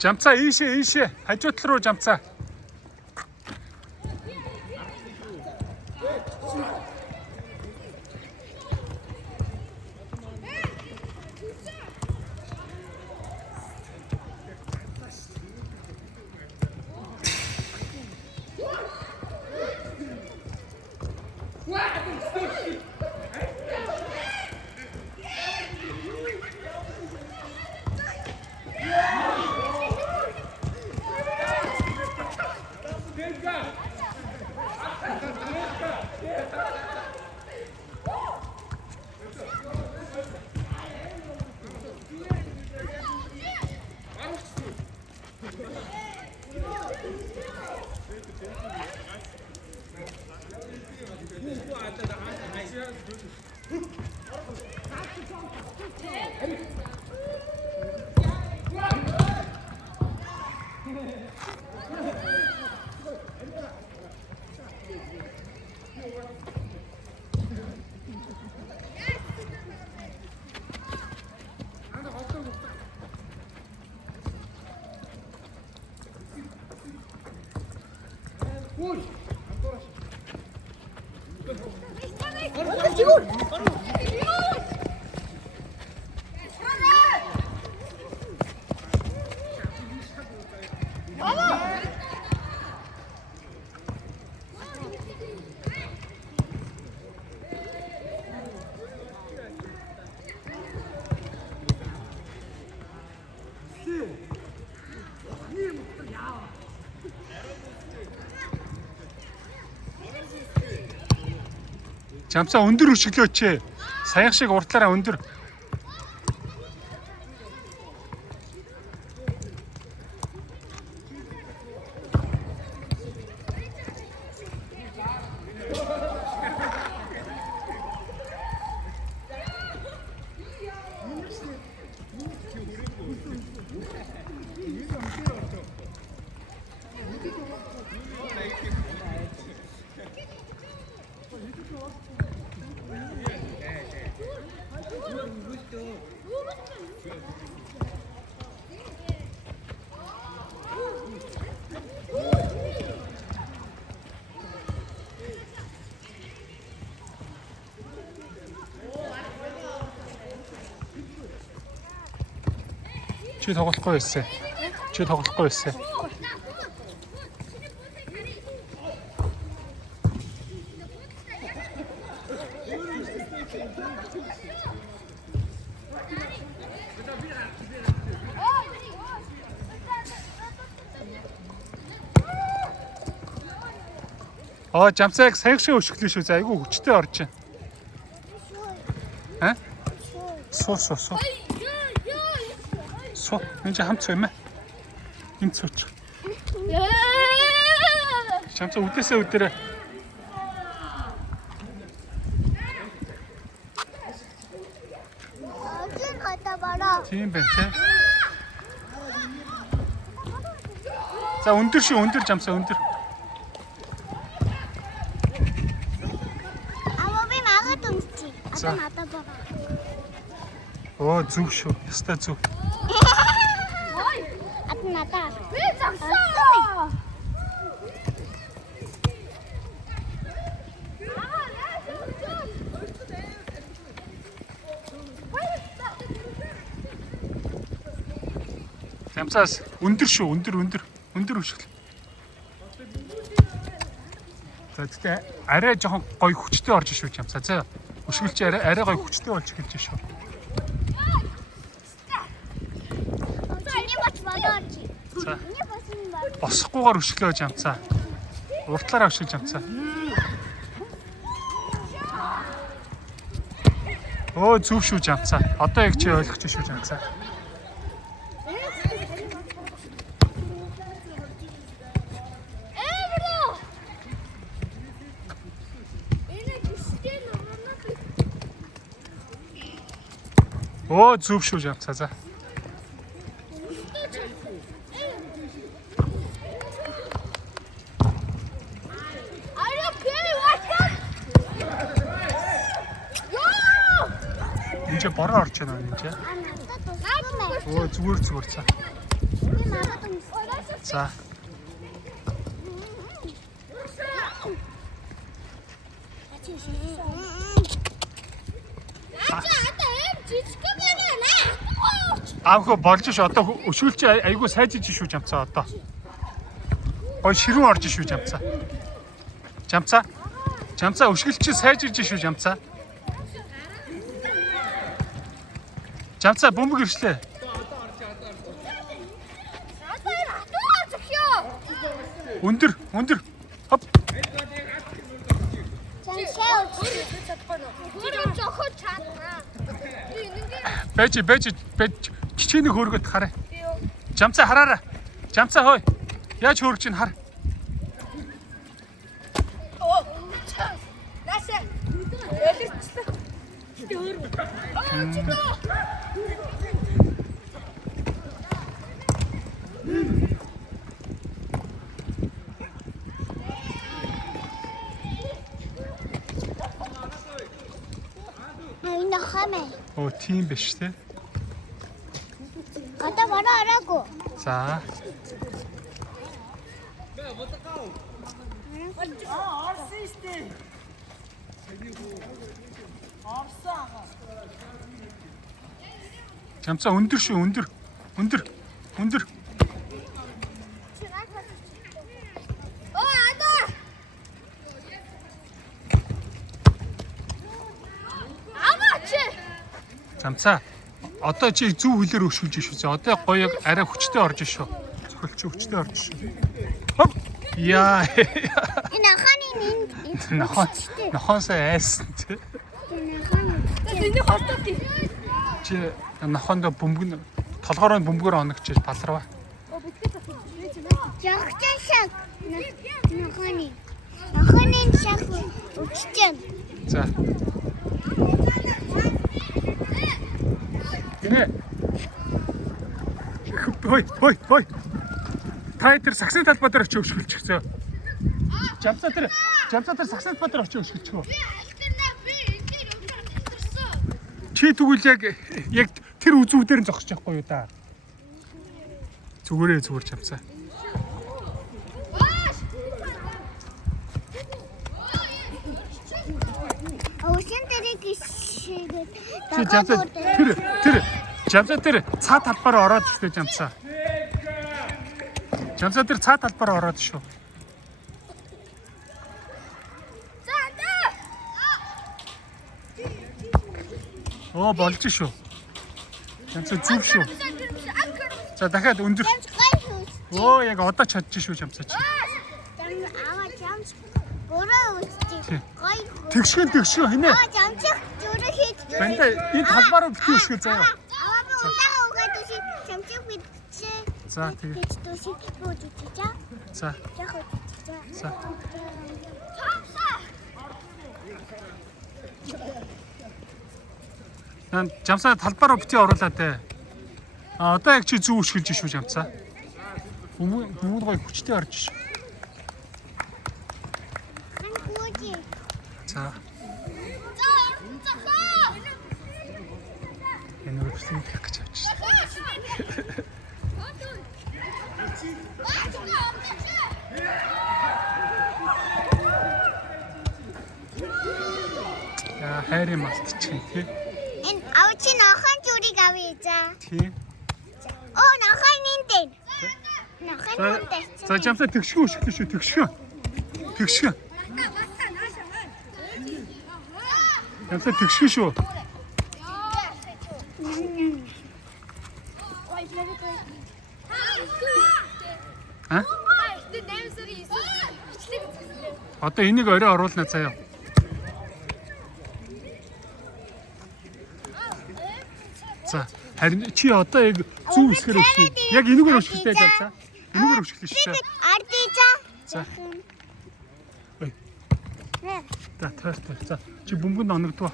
Жамцаа ийшээ хажууд руу жамцаа. Жамцаа өндөр өшөглөөч. Саяхан шиг уртлаараа өндөр. Чи тоглохгүй байсан. Чи тоглохгүй байсан. Жамцааг саяхан шиг өшөглөө шүү. За айгүй хүчтэй орж байна. Аа? Суу. Энд хамт суу юм аа. Энд сууч. Жамцаа үдээсээ үдээрээ. Тийм байна тий. За өндөр шүү, өндөр жамцаа өндөр. Оо зүг шүү. Яста зүг. Надаа. Би загсаа. Жамцаас өндөр шүү, өндөр өшгөл. За тэгтээ арай жоохон гоё хүчтэй орж шүү жамцаа. За өшгөлч арай гоё хүчтэй болж эхэлж шүү. Чиний бач болооч. За. Миний басан баг. Босохгүйгээр өшгөлөө жамцаа. Уртлаараа өшгөл жамцаа. Оо зүв шүү жамцаа. Одоо яг чи ойлгож шүү жамцаа. Оо зүв шүү жамцаа за. Энд бороо орж байна энэ чи. Оо зүгээр за. За. Аавхөө болж ш одоо өшгөлч айгуу сайжиж шүү жамцаа одоо. Ой ширүүн орж шүү жамцаа. Жамцаа өшгөлч сайжиж шүү жамцаа. Жамцаа бөмбөг иршлээ. Өндөр. Хоп. Бэж чичээний хөөргөд хараа. Жамцаа хараараа. Жамцаа хой. Яаж хөөрч ин хар. Оо тийм биш те. Одоо бороо ороогүй. За. Орсон штэ. Орсон. Жамцаа өндөр шүү өндөр. Жамцаа одоо чи зүв хөлөөр өшгөж шүү. Одоо гоё яг арай хүчтэй орж шүү. Цохолч хүчтэй орж шүү. Хоп. Яа. Энэ Нохоосоо айсан тий. энэ хортод Чи нохонд бөмбөг толгоороо бөмбөгөөр оногч баларва. Жагтай шаг. Нохоны шаг өчтөн. За. Гэнэ. Хой. Та тэр саксын талбай дээр очиж өшгөлч хэвчээ. Жамцаа тэр саксын талбай дээр очиж өшгөлчихөө. Чи тэгвэл яг тэр үзүүр дээр нь зогсож байхгүй юу да. Зүгээр жамцаа. Оушин дэрэг ишээд. Чи жамцаа тэр цаа талбаар ороод шүү жамцаа. Жамцаа тэр цаа талбаар ороод шүү. Оо болж шүү. Жамцаа зүв шүү. За дахиад өндөр. Оо яг одоо чадчих шүү жамцаа чи. Тэгшгэн хинэ. Жамчих зүрх хийж. Банда энэ талбаараа битгий өшгөл заяа. За тэгээ. За. Жамцаа талбаараа битгий оруулаад дээ. А одоо яг чи зүв өшгөлж шүү жамцаа. Бөмбөг гоё хүчтэй орж шүү. За. Энэ үрсэн гэх гэж авчих. Яа, хайрын малтчих тий. Энэ авчи нохон зүрийг авъя за. Тий. Оо нохон нинтэн. Нохон нинтэн. За жамцаа тэгшгэн өшгөлөө шүү тэгшгэн. Жамцаа тэгшгэн шүү. А? Одоо энийг орой оруулна заяа. За харин чи одоо яг зүүн хэсгээр өшгөө. Яг энэгээр өшгөлтэй жаа. Энэгээр өшгөх шүү. ардижаа. За. Ой. За таартай. За чи бөмбөнд оногдвоо.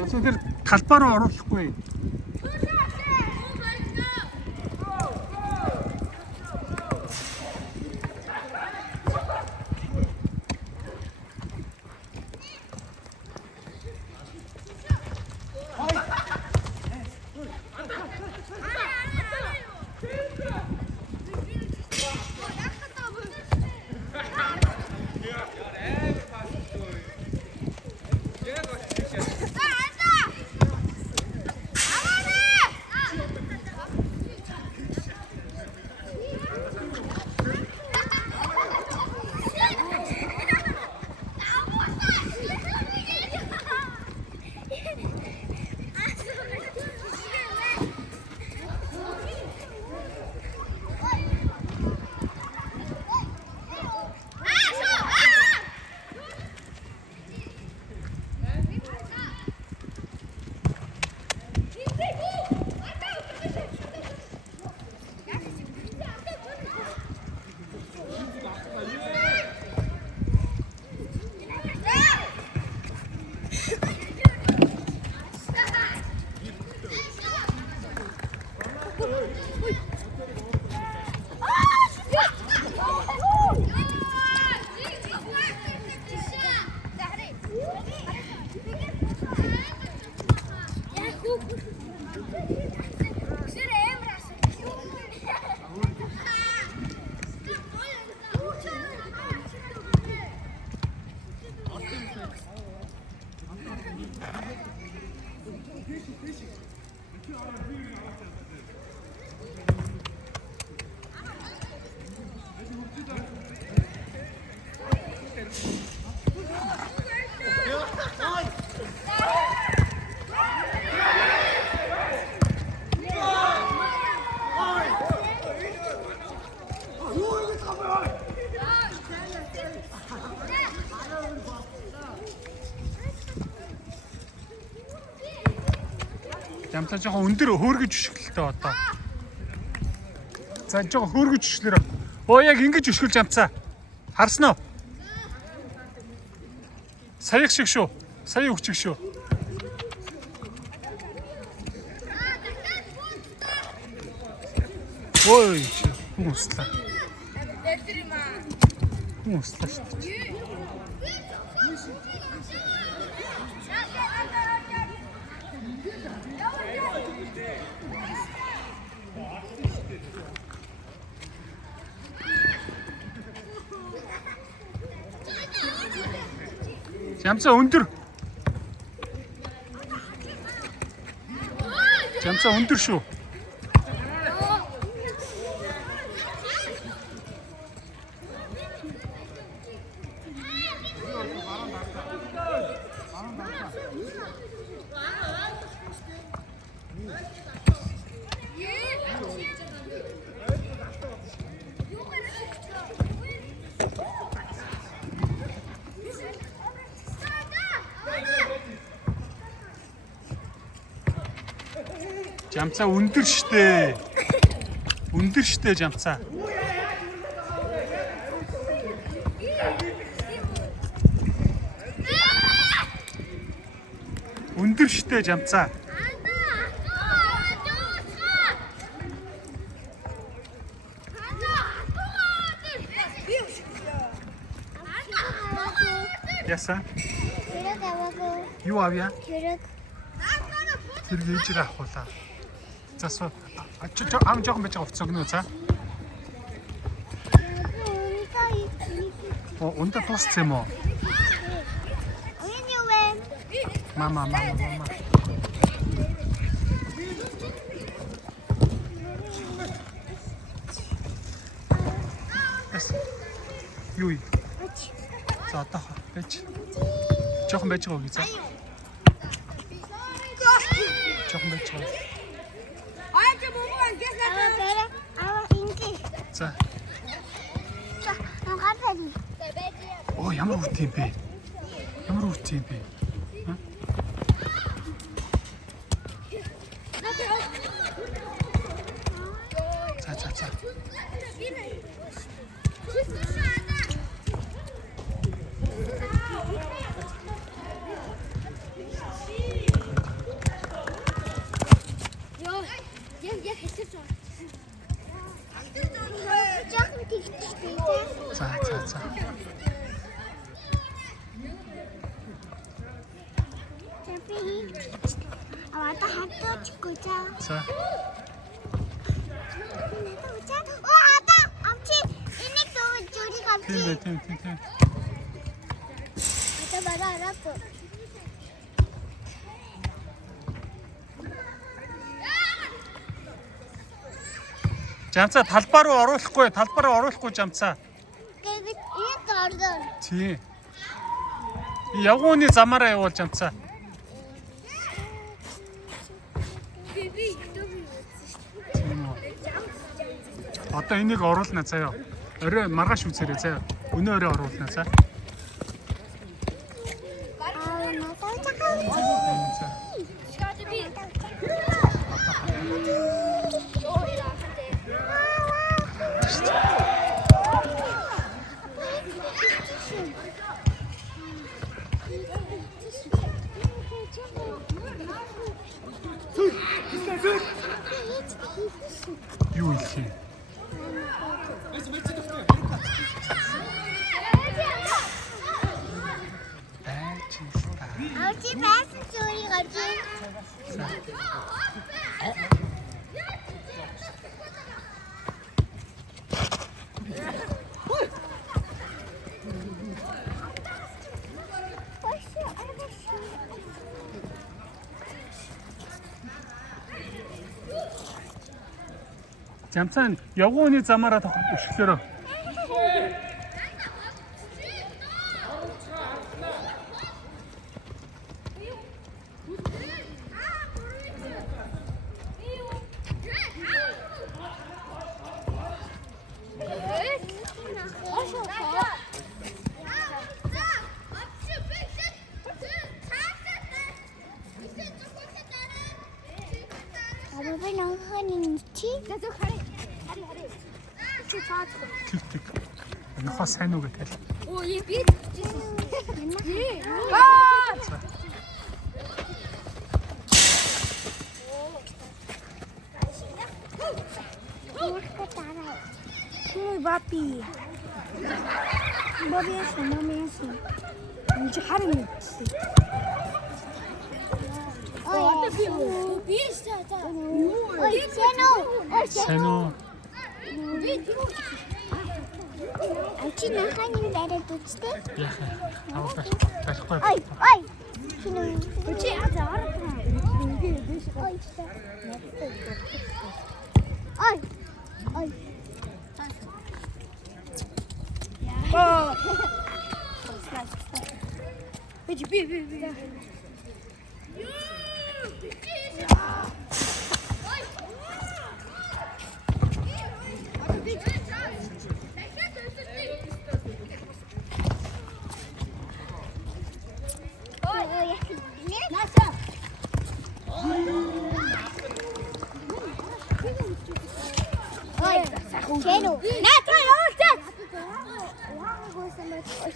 Яасан тэр талбаар оруулахгүй. Ямтаа жоохон өндөр хөөргөж өшгөлтэй одоо. За жоохон хөөргөж өшглөөр. Оо яг ингэж өшгөлж ямцаа. Харсан уу? Саяг шиг шүү. Сая өгчих шүү. Ой, хүмүүслээ. Хүмүүслээ шүү. Ямцаа өндөр. Ямцаа өндөр шүү. Жамцаа өндөр штэ. Өндөр штэ жамцаа. Өндөр штэ жамцаа. Яса? Хэрэг аваагүй. Юу авъя? Хэрэг. Тэр ээжийг авахулаа. За суу. Ам жоохон байж байгаа уцаа гэнэ за. Унта тусцсан юм уу? Энэ юу вэ? Мама. Юу юм? За одоо байж. Жохон байж байгаа үү? За. Жохон байж байгаа. За. Оо ямар үт юм бэ? Ямар үт юм бэ? За. За. За. Тийм. Жамцаа талбай руу оруулахгүй жамцаа. Тий. Явгууны замаараа явуул жамцаа. Одоо энийг оруулна заяа. Орой маргааш үзээрэй заяа. Өнөө орой оруулна заа. Юу хэлээ? Авчи байсан чөөрий гарч. Жамцаа явгууны замаараа өшгөлөөрөө. Тэг. Нохоо сайн уу гэдэг. Оо яа би. Мой папи. Бабиэс. Ничего харин. Сайн уу? Чи наханин дараад үзтээ. Яа. Таахгүй. Ой. Чи азар. Ой. Оо. Би.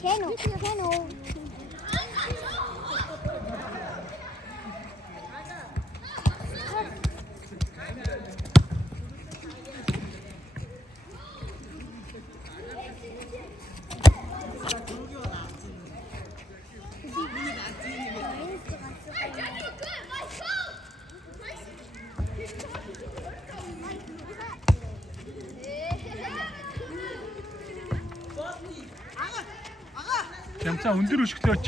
Cheno. Жамцаа өндөр өшгөлөөч.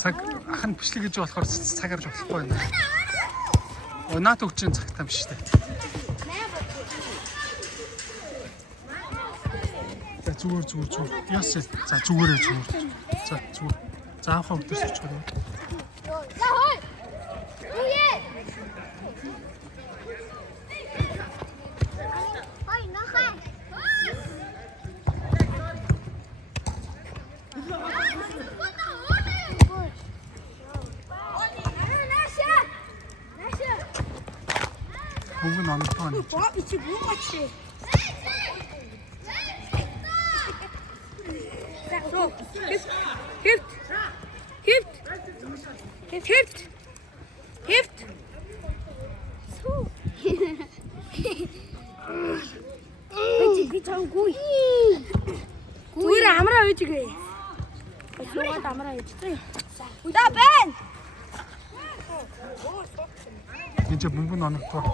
Цаг ахын бичлэг гэж болохоор цаг авч болохгүй байна. Наад өгч цаг там шүү дээ. За зүгээр. Яс. За зүгээрээ зүгээр. За зүгээр. Заахаа өдөөс очиход. Ой, нахай. Бүгд номтон. Боб чи буугач. Хифт. Өчиг чанггүй. Гүйр амраа өчиг. Суугаад амраа өчтэй. Да бэн. Энд чи бүгд номтон.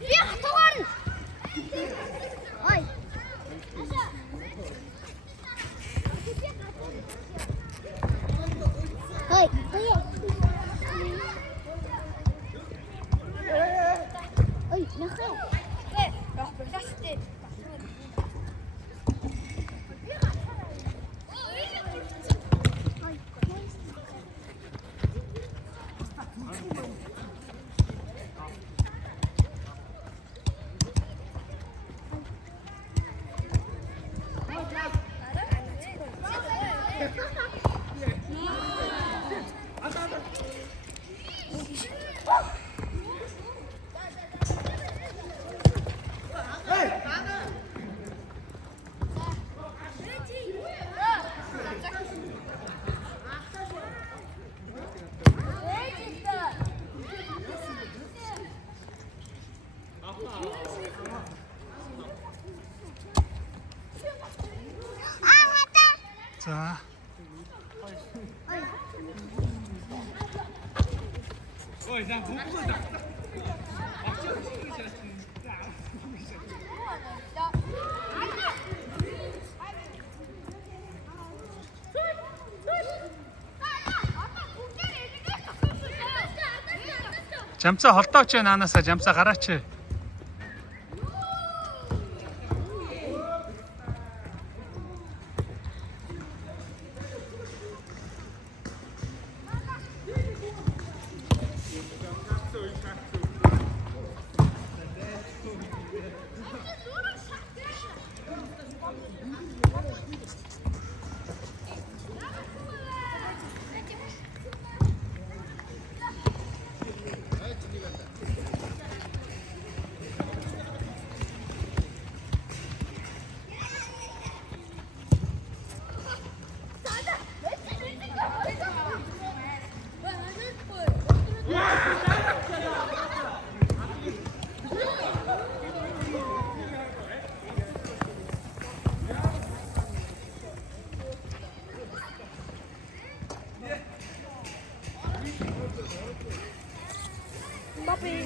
Би хатгаар. Ой. Ой, ой, нахай. 자. 잠사 헐떡지 나눠서 잠사 가라치. Papi.